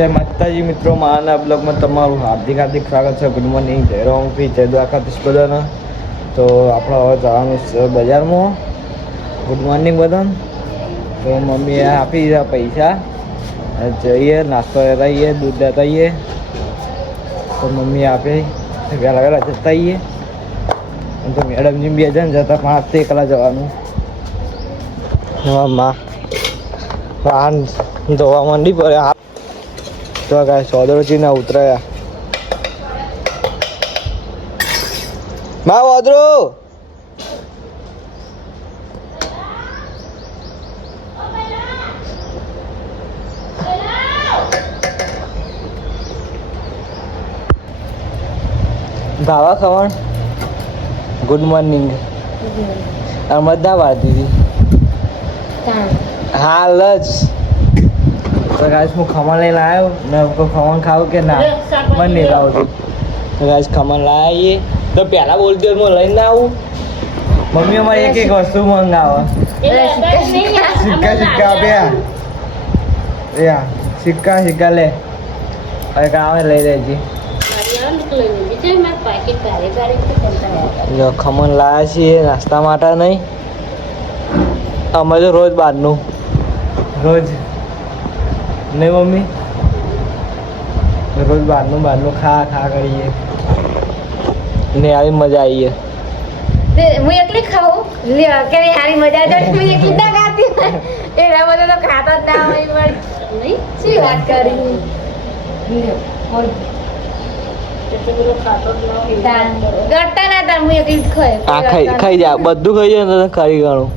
જય માતાજી મિત્રો, મારા બ્લોગમાં તમારું હાર્દિક સ્વાગત છે. ગુડ મોર્નિંગ, જય રામપી, જય દ્વારકાધીશ બધાને. તો આપણે હવે જવાનું છે બજારમાં. ગુડ મોર્નિંગ બધાને. તો મમ્મીએ આપી દીધા પૈસા, જઈએ નાસ્તો લેતા આવીએ, દૂધ લેતા આવીએ. તો મમ્મી આપે વહેલા વહેલા જતા આવીએ. તો મેડમજી 2 જણ જતા, 5 એકલા જવાનું. માં વાહન ધોવા માંડી પડે. તો કાંઈ સોદરોજી ના ઉતરાયા. માં વાદરો ભાવા ખવણ. Good morning. અમદા વાતી હાલ જ તો ગાઈસ હું ખમણ લઈને આવ્યો ને ખમણ ખાવું કે ના મને નહીં લાવતું. તો ગાઈસ ખમણ લાવીએ તો પહેલાં બોલતી હોય હું લઈને આવું. મમ્મી અમારે એક એક વસ્તુ મંગાવે. સિક્કા બે સિક્કા લે હવે કામે લઈ લેજી. જો ખમણ લાવ્યા છીએ નાસ્તા માટે નહીં. અમે તો રોજ બહારનું રોજ નહીં મમ્મી, રોજ બહારનું ખા કરીએ ને આવી મજા આવીએ. હું એકલી ખાઉં કે હારી મજા આવે. હું એકલી ના ખાતી એના બધો તો ખાતો જ ના હોય. નહીં શું વાત કરી ગટ્ટા ના હતા. હું એકલી જ ખાઈ જા બધું ખાઈ જાય ને ખાઈ ગણું.